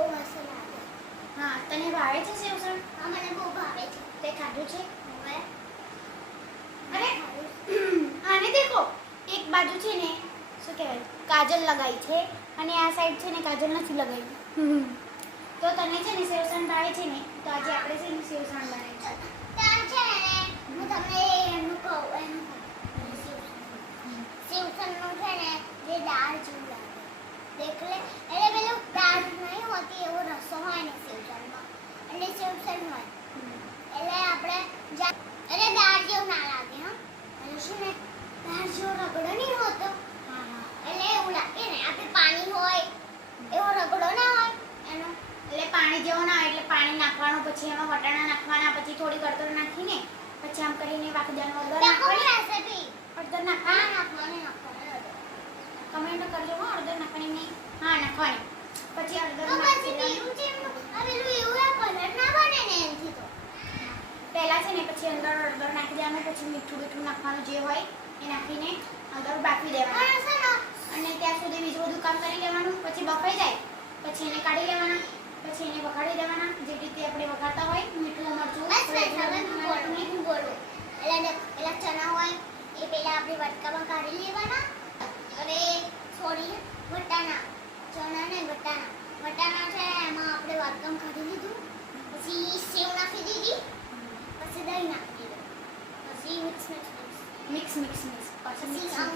બહુ મસ્ત લાગે. હા, તને ભાવે છે સેવસણ? હા, મને બહુ ભાવે છે. તે ખાધું છે? હવે અરે આને દેખો, એક બાજુ છે ને શું કહેવાય કાજલ લગાવી છે અને આ સાઈડ છે ને કાજલ નથી લગાવી. તો તને છે ને સેવસણ ભાવે છે ને, તો આજે આપણે છે ને સેવસણ બનાવીશું. ત્યાં છે ને હું તમને એનું કહું એનું સેવસણનું છે ને જે દાળ જેવું લાગે દેખ લે, એટલે પેલું દાળ નહીં હોતી એવો રસો હોય ને સેવસણમાં, એટલે સેવસણ હોય એટલે આપણે એટલે દાળ જેવું ના લાગે. હા, એટલે શું ને દાળ જેવો રગડો નહીં હોતો, હા હા, એટલે એવું લાગે ને આપણે પાણી હોય એવો રગડો ના હોય એનો. એટલે પાણી જેવો ના હોય એટલે પાણી નાખવાનું, પછી એમાં વટાણા નાખવાના, પછી થોડી હળદર નાખીને પછી આમ કરીને વાકજાનું હળદર નાખવાની. રેસીપી હળદર હા નાખવાની. નાખવાની કમેન્ટ કરજો હો, હળદર નાખવાની નહીં. હા, નાખવાની. પછી હળદર તો નાખી પછી દેવાનું. પીવું છે એમનું પેલું એવું કલર ના બને ને એનથી તો. પહેલા છે ને પછી અંદર હળદર નાખી દેવાનું, પછી મીઠું બીઠું નાખવાનું જે હોય એ નાખીને અંદર બાફી દેવાનું, અને ત્યાં સુધી બીજું બધું કામ કરી લેવાનું. પછી બફાઈ જાય પછી એને કાઢી લેવાના, પછી એને વઘારી દેવાના જે રીતે આપણે વઘારતા હોય, મીઠું મરચું. બસ હવે હું બોલું એટલે પેલા ચણા હોય એ પેલા આપણે વટકામાં કાઢી લેવાના, અને થોડી વટાણા, ચણા ને વટાણા છે એમાં આપણે વાટકામાં કાઢી લીધું, પછી સેવ નાખી દીધી, પછી દહીં નાખી દીધું, પછી મિક્સ પછી આમ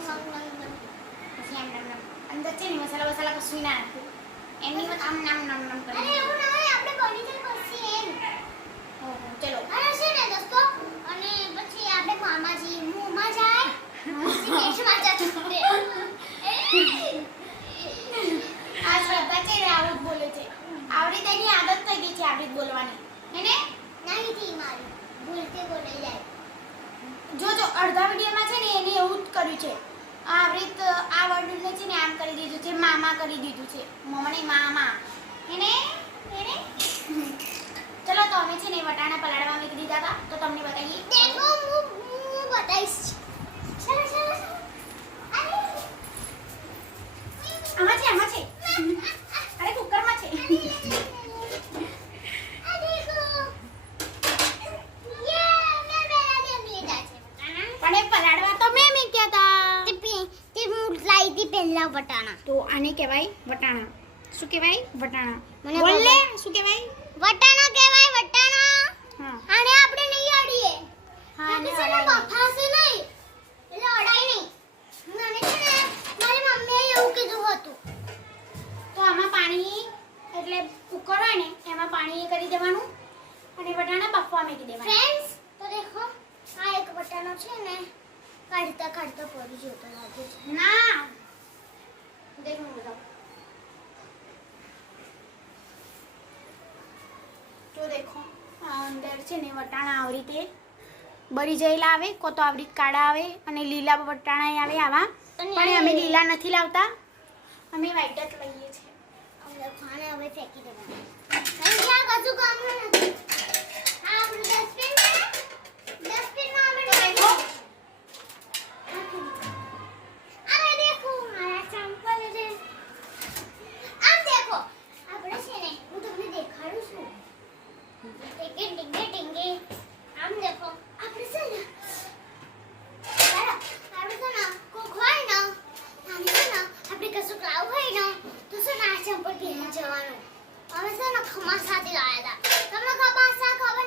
પછી આમ નામ અંદર છે ને મસાલા વસાલા કશું ના નાખ્યું, એમની વાત આમ નામ અરે કરી. એવું ના હોય, આપણે બની જાય પછી એમ. ઓહો, ચલો. અરે છે ને દોસ્તો, અને પછી આપણે મામાજી મોંમાં જાય પછી પેટમાં જતું રહે. આ શ્રદ્ધા છે ને આવું જ બોલે છે. આવડી તેની આદત થઈ ગઈ છે આવી જ બોલવાની, હેને? નહીં થી મારી ભૂલથી બોલાઈ જાય. જો અડધા વિડીયોમાં છે ને એને એવું જ કર્યું છે. આ વર્ડને છે ને આમ કરી દીધું છે, મામા કરી દીધું છે. મમ્મી મામા હેને હેને. ચલો તો અમે છે ને વટાણા પલાળવા મૂકી દીધા હતા, તો તમને બતાવીએ. દેખો હું બતાઈશ. ચલો ચલો અરે આમાં છે અરે કુકરમાં છે. આ દેખો યે મેં બેલા દે લીધા છે વટાણા. પણ એ પલાળવા તો મેં મૂક્યા હતા. તે હું લાઈ દી પહેલા વટાણા. તો આને કહેવાય વટાણા. શું કહેવાય? વટાણા. મને બોલ લે, ખબર. શું કહેવાય? વટાણા કહેવાય વટાણા. હા આને આપણે નહીં અડીએ. હા, આને આને છે ને અડાય નહીં. બફાશે નહીં. એટલે અડાય નહીં. મને છે ને મારી મમ્મીએ એવું કીધું હતું. તો આમાં પાણી એટલે કુકર હોય ને એમાં પાણી કરી દેવાનું અને વટાણા બાફવા મૂકી દેવાના. ફ્રેન્ડ્સ તો દેખો આ એક વટાણો છે ને કાઢતા કાઢતા પડી જતો લાગે છે. ના દેખો બતાવો. તો દેખો આ અંદર છે ને વટાણા આવી રીતે બળી જયેલા આવે, કો તો આવી રીતે કાળા આવે અને લીલા વટાણા આવે આવા. પણ અમે લીલા નથી લાવતા, અમે વ્હાઈટ જ લઈએ છીએ. અમને ખાને હવે ફેંકી દેવાનું. અને જ્યાં કશું કામનું નથી. આ આપણું ડસ્ટબિન છે ને? ડસ્ટબિનમાં આપણે દેખો અરે દેખો મારા ચંપલ છે. આમ દેખો આપણે છે ને હું તમને દેખાડું છું. ટીંગે ટીંગે ટીંગે આમ દેખો આપણે છે ને ચાલો આપણે છે ને કોક હોય ને આમ છે ને આપણે કશું લાવ હોય ને તો છે ને આ ચંપલ પહેરીને જવાનું. અમે છે ને ખમા સાથે લાયા હતા. તમને ખબર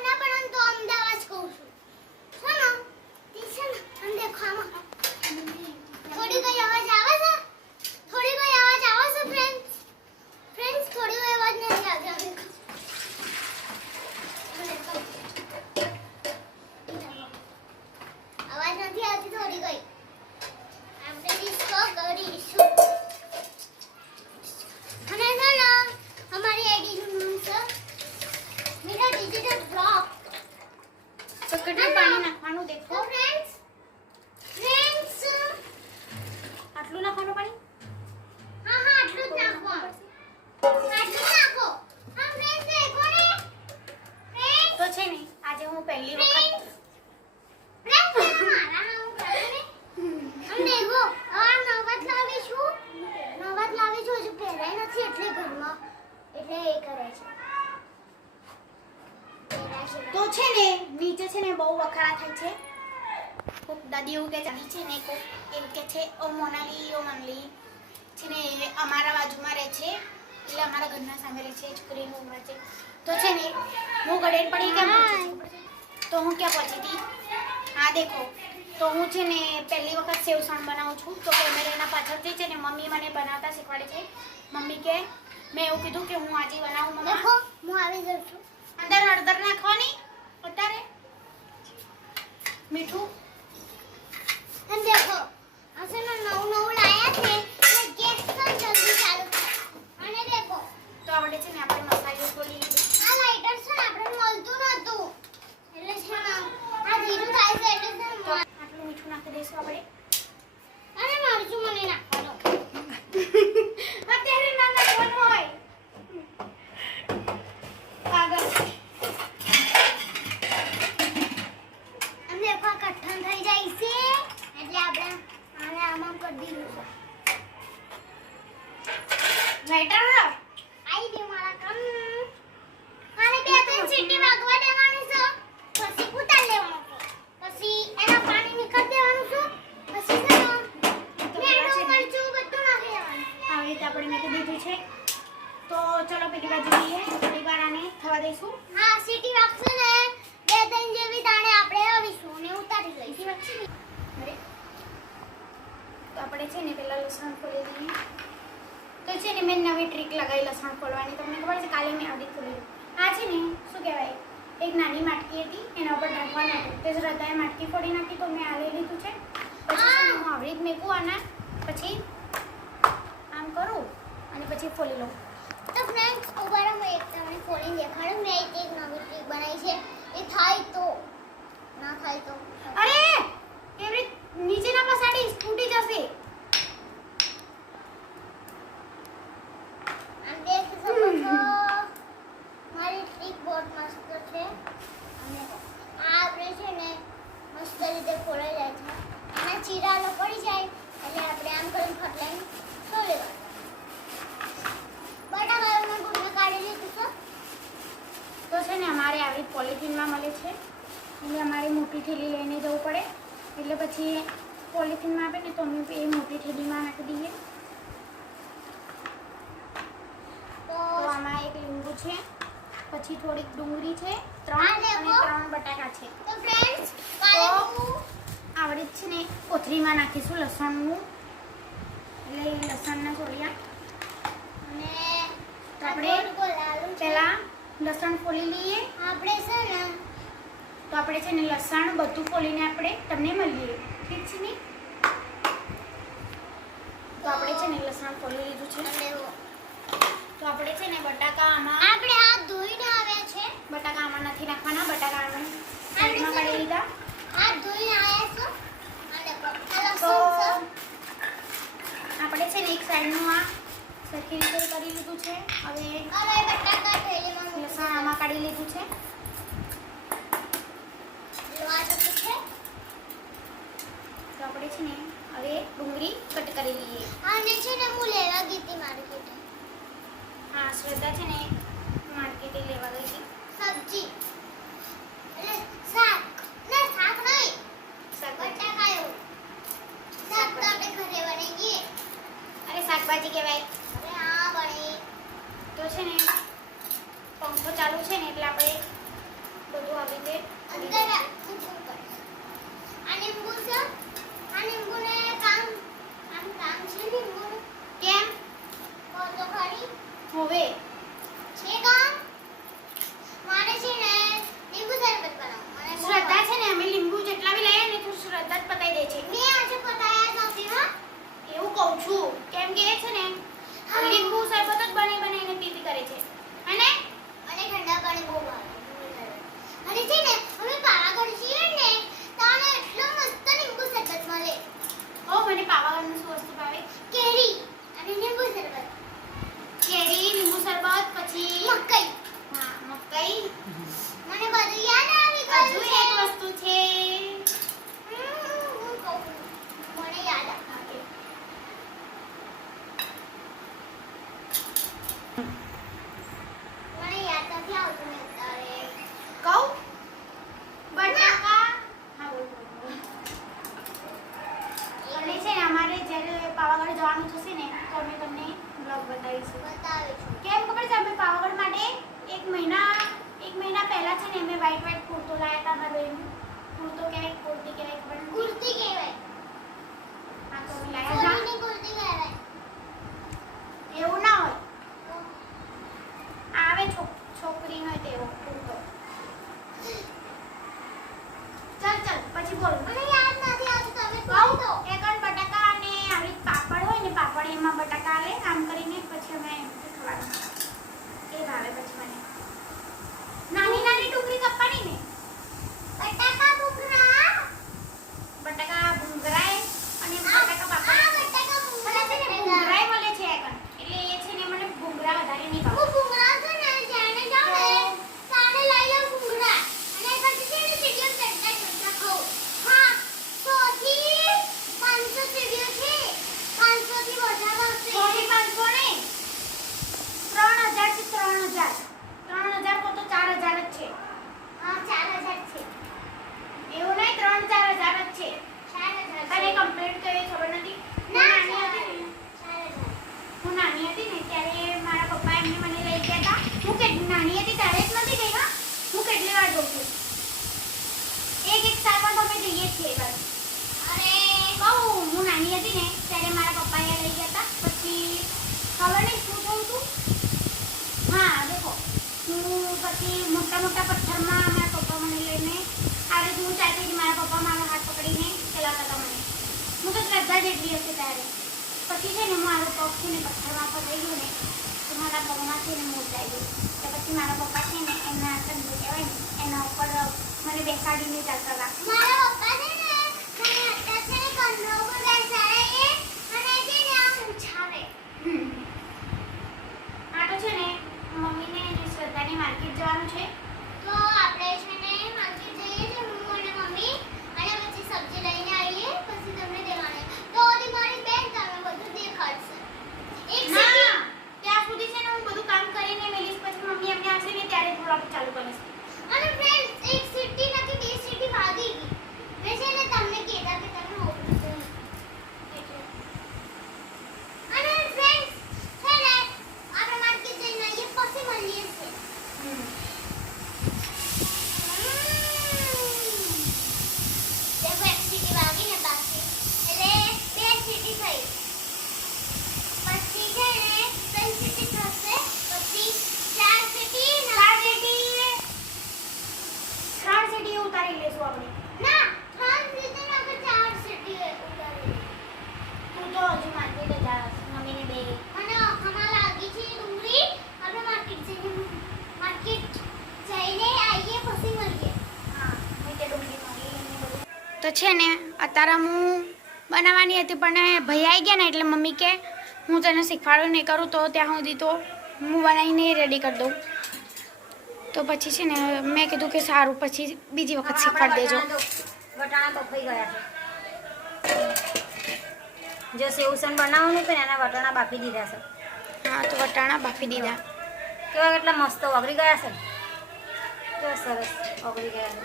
ના પડે ને તો અમદાવાદ કહું છું. છે ને તે છે ને આમ દેખો આમાં થોડી કઈ અવાજ આવે છે? થોડી કઈ અવાજ આવે છે ફ્રેન્ડ્સ? થોડી કઈ અવાજ નહીં આવતી. અવાજ નથી આવતી થોડી કઈ. આપણે ડિસ્કો કરીશું. અને છે ને અમારી આઈડી નું નામ છે મીરા ડિજિટલ બ્લોગ. તો કેટલું પાણી નાખવાનું દેખો. તો ફ્રેન્ડ્સ આટલું નાખવાનું પાણી. હા આટલું જ નાખો. આટલું નાખો. હા ફ્રેન્ડ્સ દેખો ને. તો છે ને આજે હું પહેલી વખત મારા હું કરે ને. આમ દેખો આ નવાજ લાવી છું હજુ પહેરાય નથી એટલે ઘરમાં એટલે એ કરે થાય છે. કોક દાદી એવું કે ચાલી છે ને કોક એવું કે છે ઓ મોનાલી ઓ મનલી છે ને અમારા બાજુમાં રહે છે એટલે અમારા ઘરના સામે રહે છે છોકરીનું ઉંમર છે તો છે ને હું ગળે પડી કેમ પહોંચી છું તો હું ક્યાં પહોંચી હતી હા દેખો તો હું છે ને પહેલી વખત સેવસણ બનાવું છું તો કેમેરાના પાછળથી છે ને મમ્મી મને બનાવતા શીખવાડે છે મમ્મી કે મેં એવું કીધું કે હું આજે બનાવું મમ્મા દેખો હું આવી જાઉં છું અંદર હળદર નાખવાની અત્યારે મીઠું અને દેખો અસલ નવું લાયા છે એટલે ગેસ પણ જલ્દી ચાલુ થાય અને દેખો તો આપણે છે ને આપણે મસાલો ખોલી લીધું આ લાઇટર છે ને આપણે મળતું નતું એટલે છે ને આ જીરું થાય છે એટલે છે ને આટલું મીઠું નાખી દઈશું આપણે અને મરચું મને નાખવાનું અત્યારે ના નાખવાનું હોય કાગળ અને દેખો આ કઠણ થઈ જાય છે એટલે આપણે આને આમ કરી દીધું છે લાઈટર આઈ દે મારા કામ આને બે ત્રણ સીટી વાગવા દેવાની છે પછી ઉતાર લેવાનું છે પછી એના પાણી નીકળ દેવાનું છે પછી છે ને મેડું મરચું બધું નાખી દેવાનું આવી રીતે આપણે નાખી દીધું છે તો ચલો પેલી બાજુ જઈએ થોડી વાર આને થવા દઈશું હા સીટી વાગશે ને બે ત્રણ જેવી દાણે આપણે આવીશું ને ઉતારી લઈશું અરે તો આપણે છે ને પેલા લસણ ખોલી દઈએ તો છે ને મેં નવી ટ્રીક લગાવી લસણ ખોલવાની તમને ખબર છે કાલે મેં આવડી ખોલી આ છે ને શું કહેવાય એક નાની માટકી હતી એના ઉપર ઢાંકવાનું હતું તે શ્રદ્ધાએ માટકી ફોડી નાખી તો મેં આ લઈ લીધું છે પછી છે ને હું આવડી જ મેકું આના પછી આમ કરું અને પછી ફોલી લઉં તો ફ્રેન્ડ્સ ઉભારો મેં એક તમને ફોડીને દેખાડું મેં એક નવી ટ્રીક બનાવી છે એ થાય તો ના થાય તો અરે કેવી નીચે ના પસાડી ફૂટી જશે આમ દેખી શકો છો મારી ટ્રીક બહુ મસ્ત છે અને આ આપણે છે ને મસ્ત રીતે ફોડાઈ જાય છે એના ચીરાલો પડી જાય એટલે આપણે આમ કરીને ફટલાઈને છોડી દેવાનું બટાકામાં ગુણને કાઢી લીધું છે તો છે ને અમારે આવી પોલિથીનમાં મળે છે એટલે અમારે મોટી થેલી લઈને જવું પડે એટલે પછી પોલિથીનમાં આપે ને તો અમે એ મોટી થેલીમાં નાખી દઈએ તો તો આમાં એક લીંબુ છે પછી થોડીક ડુંગળી છે આ 3 અને દેખો. 3 બટાકા છે તો ફ્રેન્ડ્સ કાલે તો હું આવડે જ છે ને કોથળીમાં નાખીશું લસણનું એટલે લસણના સોલિયા અને તો આપણે ગોળ આલુ છે. પહેલા લસણ ફોલી લઈએ આપણે છે ને તો આપણે છે ને લસણ બધું ફોલીને આપણે તમને મળીએ ઠીક છે ને તો આપણે છે ને લસણ ફોલી લીધું છે લેવો. તો આપણે છે ને બટાકા આમાં આપણે હાથ ધોઈને આવ્યા છે બટાકા આમાં નથી નાખવાના બટાકા આમાં સાઈડમાં કાઢી લીધા હાથ ધોઈને આવ્યા છો અને તો લસણ છે આપણે છે ને એક સાઈડનું આ સરખી રીતે કરી લીધું છે હવે અરે બટાકા થેલીમાં મૂકી લસણ આમાં કાઢી લીધું છે લોવા જતું છે તો આપણે છે ને હવે ડુંગળી કટ કરી લઈએ અને છે ને હું લેવા ગઈ હતી માર્કેટે હા શ્રદ્ધા છે ને માર્કેટે લેવા ગઈ હતી સબ્જી એટલે શાક ના શાક નહીં શાકભાજી બટાકા એવું શાક તો આપણે ઘરે બનાવીએ અરે શાકભાજી કહેવાય અરે હા બની તો છે ને પંખો ચાલુ છે ને એટલે આપણે બધું આવી રીતે અંદર મૂકવું પડે આ લીંબુ છે આ લીંબુને કામ આમ કામ છે લીંબુનું કેમ કહો તો ખરી હવે છે કામ મારે છે ને લીંબુ શરબત બનાવવું મને બહુ શ્રદ્ધા છે ને અમે લીંબુ જેટલા બી લઈએ ને તો શ્રદ્ધા જ પતાઈ દે છે મેં આજે પતાયા નથી હા એવું કહું છું કેમ કે એ છે ને લીંબુ શરબત જ બનાવીને પીપી કરે છે અને અને ઠંડા પાણી બહુ ભાવે અને છે ને અમે પાવાગઢ છીએ ને તાને એટલો મસ્ત લીંબુ શરબત મળે ઓ મને પાવાગઢનું શું વસ્તુ ભાવે કેરી અને લીંબુ શરબત કેરી લીંબુ શરબત પછી મકાઈ હા મકાઈ મને બધું યાદ આવી હજુ ગયું એક વસ્તુ છે હું કહું મને યાદ આવે મને યાદ નથી આવતું ને તારે કહું બટાકા મહિના પહેલા છે ને મેં વ્હાઈટ કુર્તો લાવ્યા હતા મારા બેન. કુર્તો કહેવાય કુર્તી કહેવાય ખબર નથી. કુર્તી કહેવાય. હા તો અમે લાવ્યા હતા. સોનીની કુર્તી કહેવાય. એવું ના હોય. આવે છોકરીનો તેવો કુર્તો. ચાલ પછી બોલ. મને યાદ નથી આવતું, તમે કહું કહો તો. એકન બટાકા અને આવી પાપડ હોય ને પાપડ એમાં બટાકા આલે આમ કરીને પછી અમે ખવાનું એ ભાવે પછી મને નાની નાની ટુકડી કાપવાની ને બટાકા ભૂંગળા. બટાકા ભૂંગરાય અને આ બટાકા પાપડ બટાકા ભૂંગળા મને છે ને ભૂંગરાય મળે છે એકન એટલે એ છે ને મને ભૂંગરા વધારે નહીં ભાવે. હું ભૂંગળા છે ને જાણે જાઉં ને તાણે લઈ લઉં ભૂંગળા. અને પછી છે ને સીડીઓ ચડતા ચડતા ખાઉં. હા, 100 થી 500 સીડીઓ છે. 500 થી વધારે હશે. 100 થી 500 નહીં 3000 થી 3000 3000 તો 4000 જ છે. હા, 4000 છે. એવું નહીં 3000 જ છે. 4000 તને છે. કમ્પ્લીટ કરી ખબર નથી. ના, હું 4000. નાની હતી ને ત્યારે મારા પપ્પા એમને મને લઈ ગયા હતા. હું કે નાની હતી ત્યારે જ નથી ગઈ હા. હું કેટલી વાર જઉં છું. એક સાલમાં તો અમે જઈએ જ છીએ બસ. અરે કહું હું નાની હતી ને ત્યારે મારા પપ્પાએ લઈ ગયા હતા. પછી ખબર નહીં શું થયું હતું. હા દેખો હું પછી મોટા મોટા પથ્થરમાં મારા પપ્પા મને લઈને આ રીતે હું ચાલતી હતી. મારા પપ્પા મારો હાથ પકડીને ચલાવતા હતા મને. હું તો શ્રદ્ધા જેટલી હતી ત્યારે. પછી છે ને મારો પગ છે ને પથ્થરમાં ફસાઈ ગયો ને તો મારા પગમાં છે ને મોચ આવી ગયું. તો પછી મારા પપ્પા છે ને એમના તંબુ કહેવાય ને એના ઉપર મને બેસાડીને ચાલતા હતા. મારા પપ્પા છે ને મને અત્યારે છે ને કંધા ઉપર બેસાડે અને છે ને આમ ઉછાળે. આ તો છે ને મમ્મીને અને શ્રદ્ધાને માર્કેટ જવાનું છે. તો આપણે છે ને માર્કેટ જઈએ છીએ હું અને મમ્મી અને પછી સબ્જી લઈને આવીએ પછી તમને દેવાની. તો ઓલી મારી બેન તમને બધું દેખાડશે. એક ના સેકન્ડ. ત્યાં સુધી છે ને હું બધું કામ કરીને મેલીશ પછી મમ્મી એમને આવશે ને ત્યારે બ્લોગ ચાલુ કરીશ. અને ફ્રેન્ડ્સ એક સીટી નથી 2 સીટી વાગી ગઈ. મેં છે ને તમને કહેતા કે તમે ઓપન કરો. એટલે અને ફ્રેન્ડ્સ છે ને આપણે માર્કેટ જઈને આવીએ પછી મળીએ છીએ. देखो एक सीटी वागी ने बाकी એટલે બે सीटी થઈ પછી છે ને 3 सीटी થશે પછી 4 सीटी ત્રણ સીડી ઉતારી લેશું આપણે. ના 3 सीटी ના કે 4 सीटी ઉતારી. તું તો હજુ માર્કેટ જાસ મમ્મીને બે અને હમણાં લાગી છે ડુંગળી આપણે માર્કેટ જઈને આવીએ પછી મળીએ. હા મેં તે ડુંગળી માંગી એમને બધું. તો છે ને અત્યારે હું બનાવવાની હતી પણ ભાઈ આવી ગયા ને એટલે મમ્મી કે હું તને શીખવાડું નહીં કરું તો ત્યાં સુધી તો હું બનાવીને રેડી કરી દઉં. તો પછી છે ને મેં કીધું કે સારું પછી બીજી વખત શીખવાડી દેજો. વટાણા બફાઈ ગયા છે. જે સેવસન બનાવવાનું હતું ને એના વટાણા બાફી દીધા છે. હા તો વટાણા બાફી દીધા. કેવા કેટલા મસ્ત ઓગળી ગયા છે. કેવા સરસ ઓગળી ગયા છે.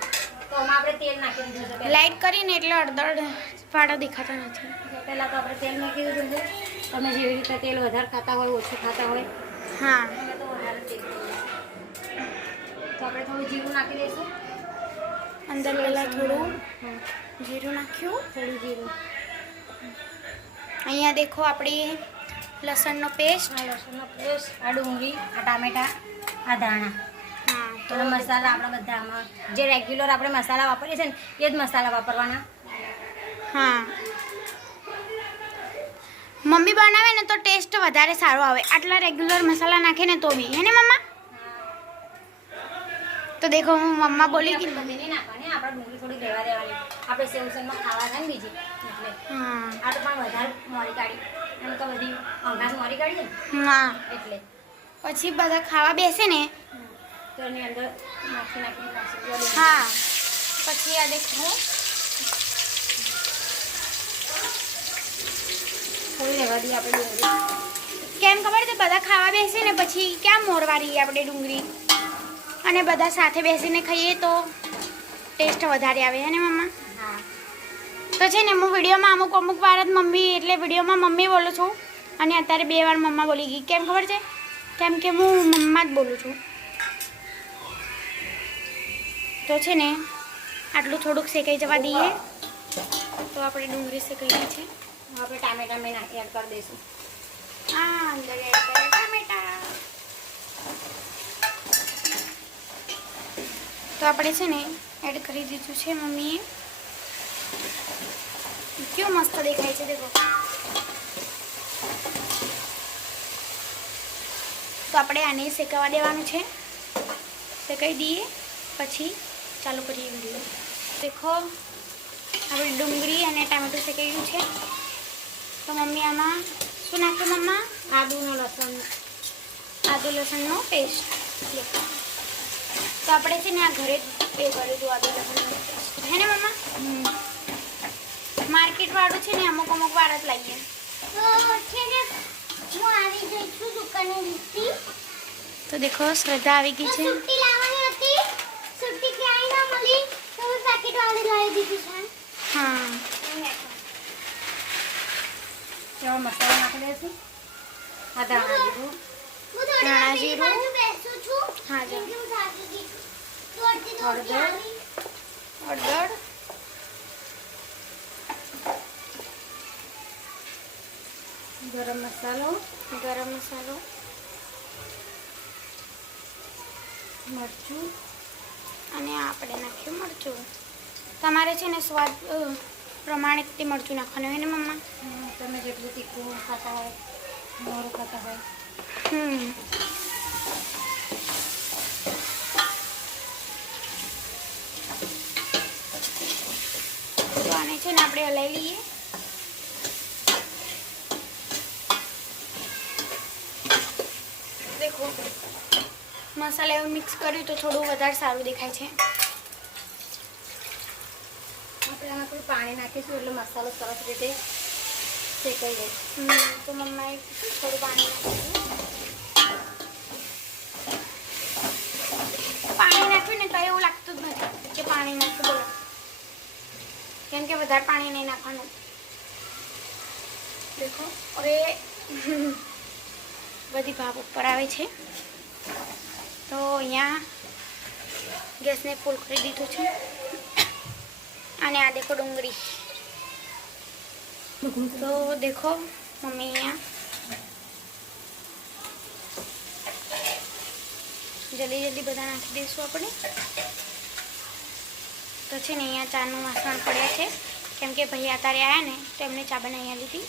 તો આમાં આપણે તેલ નાખી દીધું છે. લાઈટ કરીને એટલે અડધડ વાળા દેખાતા નથી. પહેલાં તો આપણે તેલ નાખી દીધું છે. તમે જેવી રીતે તેલ વધારે ખાતા હોય ઓછું ખાતા હોય હા અમે તો વધારે તેલ ખાઈએ. તો આપણે થોડું જીરું નાખી દઈશું. અંદર પહેલાં થોડું હમ, જીરું નાખ્યું. થોડું જીરું. અહીંયા દેખો આપણી લસણનો પેસ્ટ. આ લસણનો પેસ્ટ, આ ડુંગળી, આ ટામેટા, આ ધાણા. હા તો મસાલા આપણે બધા આમાં જે રેગ્યુલર આપણે મસાલા વાપરીએ છીએ ને એ જ મસાલા વાપરવાના. હા મમ્મી બનાવે ને તો ટેસ્ટ વધારે સારો આવે આટલા રેગ્યુલર મસાલા નાખે ને તો બી હે ને મમ્મા. તો દેખો હું મમ્મા બોલી ગઈ. બધી નહીં નાખવાની, આપણે ડુંગળી થોડી રહેવા દેવાની. આપણે સેવસનમાં ખાવા થાય ને બીજી એટલે હા આ તો પણ વધારે મોરી કાઢી એમ તો બધી અંગાસ મોરી કાઢી ને હા એટલે પછી બધા ખાવા બેસે ને તો એની અંદર નાખી હા પછી આ દેખો થોડી રહેવા દઈએ આપણે ડુંગળી. કેમ ખબર છે બધા ખાવા બેસે ને પછી ક્યાં મોરવારી આપણે ડુંગળી અને બધા સાથે બેસીને ખાઈએ તો ટેસ્ટ વધારે આવે હે ને મમ્મા. હા તો છે ને હું વિડીયોમાં અમુક વાર જ મમ્મી એટલે વિડીયોમાં મમ્મી બોલું છું અને અત્યારે 2 વાર મમ્મા બોલી ગઈ. કેમ ખબર છે? કેમ કે હું મમ્મા જ બોલું છું. તો છે ને આટલું થોડુંક શેકાઈ જવા દઈએ. તો આપણે ડુંગળી શેકાઈ ગઈ છે. આપણે ટામેટા મેં એડ કરી દઈશું. હા, અંદર એડ કરે ટામેટા. તો આપણે છે ને એડ કરી દીધું છે મમ્મીએ. કેવું મસ્ત દેખાય છે દેખો. તો આપણે આને શેકાવા દેવાનું છે. શેકાઈ દઈએ પછી ચાલુ કરીએ વિડીયો. દેખો આપણી ડુંગળી અને ટામેટું શેકાઈ ગયું છે. તો મમ્મી આમાં શું નાખ્યું મમ્મા? આદુ લસણનો પેસ્ટ. તો આપણે છે ને આ ઘરે એ કરીશું આદુ લસણનો પેસ્ટ. હે ને મમ્મા? માર્કેટવાળું છે ને અમુક વાર જ લાવીએ. તો છે ને હું આવી ગઈ છું દુકાને લીધી. તો દેખો શ્રદ્ધા આવી ગઈ છે. સુટ્ટી લાવવાની હતી. સુટ્ટી ક્યાંય ના મળી તો મેં પેકેટ વાળી લાવી દીધી છે. હા, કેવો મસાલો નાખી દઈશું. આ ધાણા જીરું. હું થોડી ધાણા વાર પેલી જીરું. બાજુ બેસું છું. હા, કેમ જા. કે હું થાકી ગઈ છું. દોડતી હળદર. આવી. હળદર. ગરમ મસાલો, ગરમ મસાલો, મરચું. અને આપણે નાખ્યું મરચું. તમારે છે ને સ્વાદ પ્રમાણે તે મરચું નાખવાનું હોય ને મમ્મા? તમે જેટલું તીખું ખાતા હોય, મોરું ખાતા હોય. તો આને છે ને આપણે હલાવી લઈએ. દેખો મસાલા એવું મિક્સ કર્યું તો થોડું વધારે સારું દેખાય છે. આપણે આમાં થોડું પાણી નાખીશું એટલે મસાલો સરસ રીતે શેકાઈ જાય. તો મમ્માએ થોડું પાણી નાખ્યું. પાણી નાખ્યું ને તો એવું લાગતું જ નથી કે પાણી નાખ્યું. બોલો, કેમ કે વધારે પાણી નહીં નાખવાનું. દેખો હવે બધી ભાપ ઉપર આવે છે. તો અહીંયા ગેસને ફૂલ કરી દીધું છે. અને આ દેખો ડુંગળી. તો દેખો મમ્મી અહીંયા જલ્દી બધા નાખી દઈશું આપણે. તો છે ને અહીંયા ચાનું વાસણ પડ્યા છે કેમ કે ભાઈ અત્યારે આવ્યા ને તો એમને ચા બનાવી લીધી.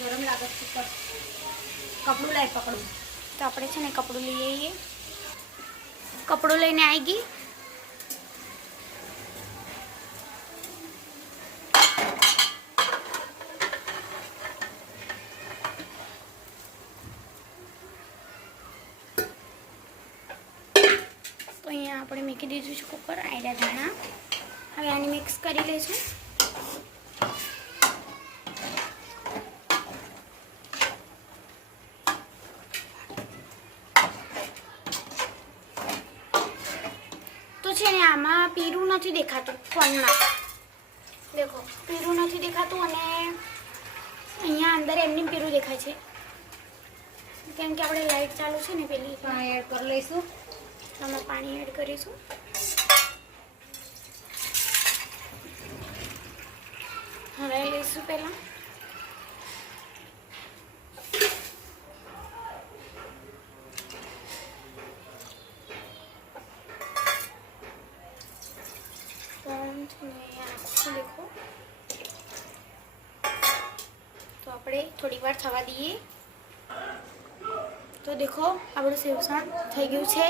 ગરમ લાગે છે ઉપર. કપડું લાવી પકડું. તો આપણે છે ને કપડું લઈ આવીએ. કપડું લઈને આવી ગઈ. તો અહીંયા આપણે મૂકી દીધું છે કુકર. આયડા ધાણા. હવે આને મિક્સ કરી લઈશું. તો છે ને આમાં પીરું નથી દેખાતું ફોનમાં. દેખો પીરું નથી દેખાતું અને અહીંયા અંદર એમની પીરું દેખાય છે કેમ કે આપણે લાઈટ ચાલુ છે ને પેલી. પાણી એડ કરી લઈશું. અમે પાણી એડ કરીશું. હલાવી લઈશું પહેલાં. દેખો તો આપણે થોડી વાર થવા દઈએ. તો દેખો આપણું સેવસણ થઈ ગયું છે.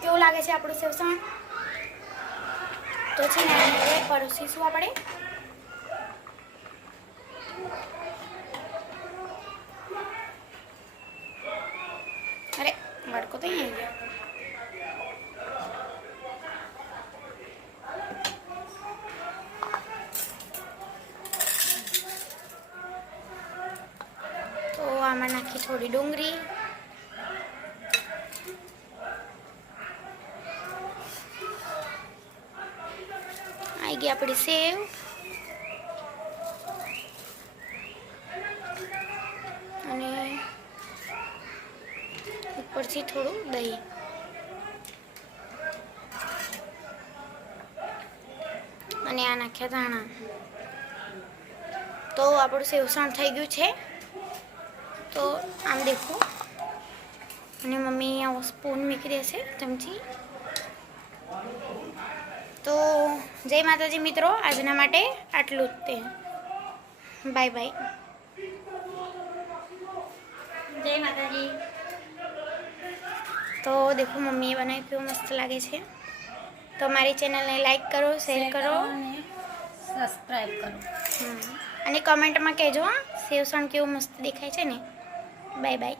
કેવું લાગે છે આપણું સેવસણ? તો છે ને હવે પરોસીશું આપણે. અરે વડકો તો અહીં આવી ગયો. તો આમાં નાખી થોડી ડુંગળી. આવી ગઈ આપણી સેવ. અને ઉપરથી થોડું દહીં. અને આ નાખ્યા ધાણા. તો આપણું સેવસણ થઈ ગયું છે. તો આમ દેખો, અને મમ્મી આવો સ્પૂન મૂકી દેશે, ચમચી. તો જય માતાજી મિત્રો, આજના માટે આટલું જ તે. Bye bye. જય માતાજી. તો દેખો મમ્મીએ બનાવી કેવું મસ્ત લાગે છે. તો મારી ચેનલને લાઈક કરો, શેર કરો અને સબસ્ક્રાઈબ કરો. અને કમેન્ટમાં કહેજો સેવસણ કેવું મસ્ત દેખાય છે ને. Bye bye.